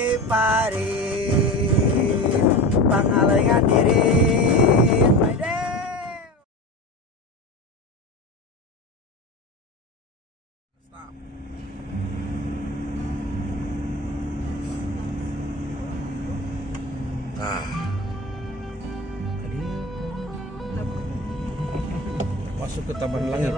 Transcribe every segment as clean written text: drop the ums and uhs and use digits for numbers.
di Paris pangalengan diri. Masuk ke Taman Langit.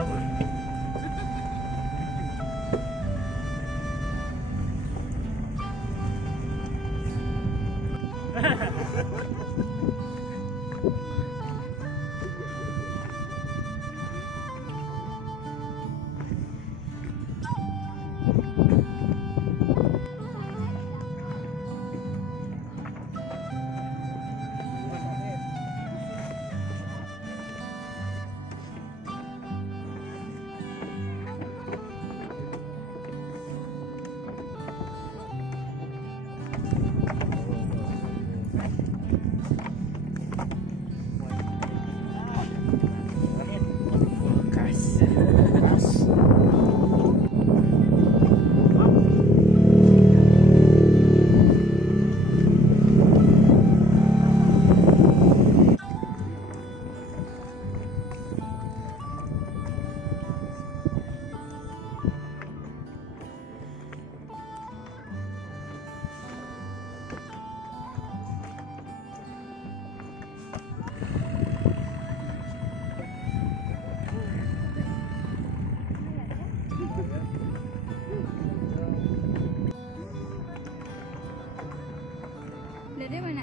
Dede mana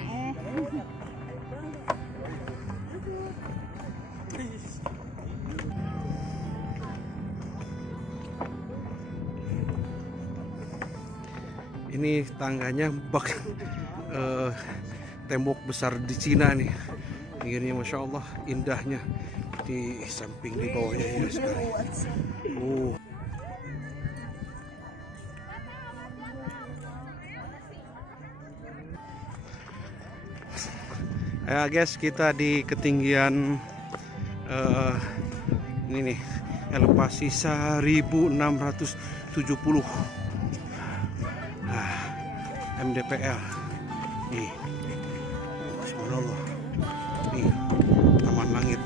Ini tangganya bak tembok besar di Cina nih. Ini Masya Allah indahnya di samping di bawahnya ini sekali. Ya guys, kita di ketinggian ini nih, elevasi 1670 mdpl nih. Subhanallah, nih Taman Langit.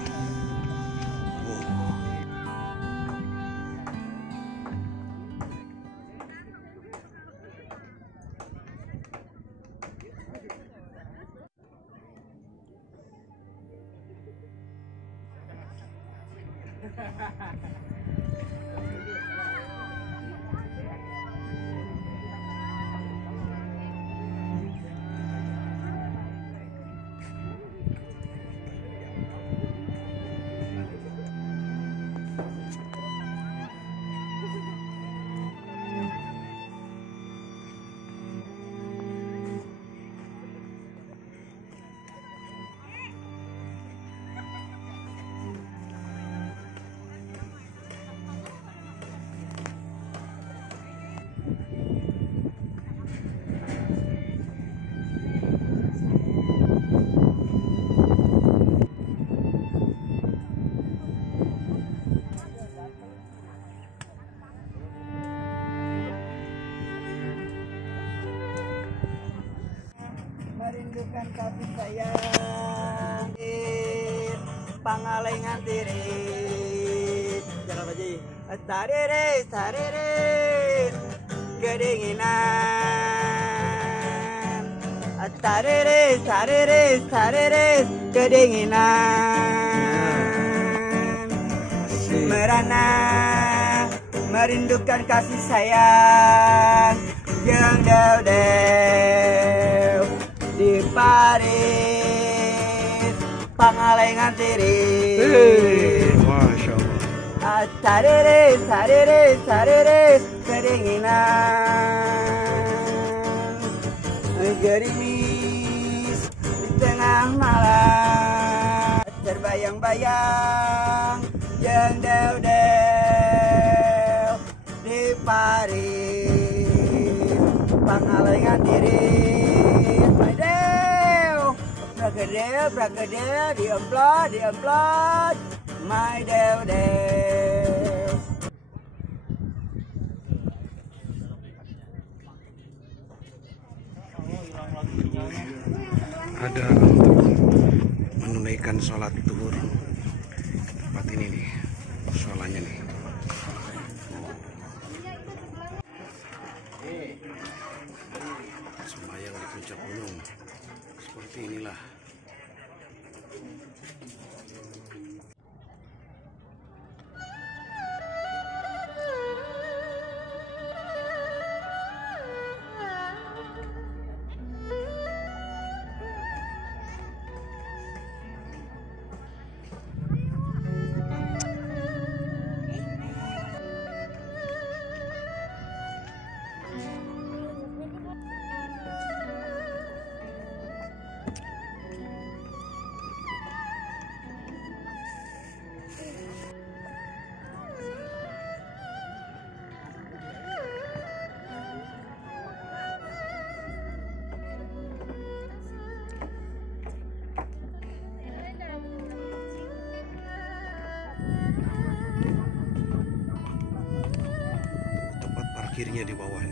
Merindukan kasih sayang pangalengan diri. Jangan baji. Tariris, tariris, kedinginan. Tariris, tariris, tariris, kedinginan. Merana, merindukan kasih sayang yang dew-dew di Paris pangalengan diri. Masya Allah. Tariris, tariris, tariris, kedinginan. Gerimis di tengah malam, terbayang-bayang yang dew-dew di Paris pangalengan diri. Bragadel, bragadel, diemplot, my dew-dew. ada untuk menunaikan sholat zuhur. Tempat ini nih, sholatnya nih. Sembahyang di puncak gunung. Seperti inilah. Tempat parkirnya di bawah.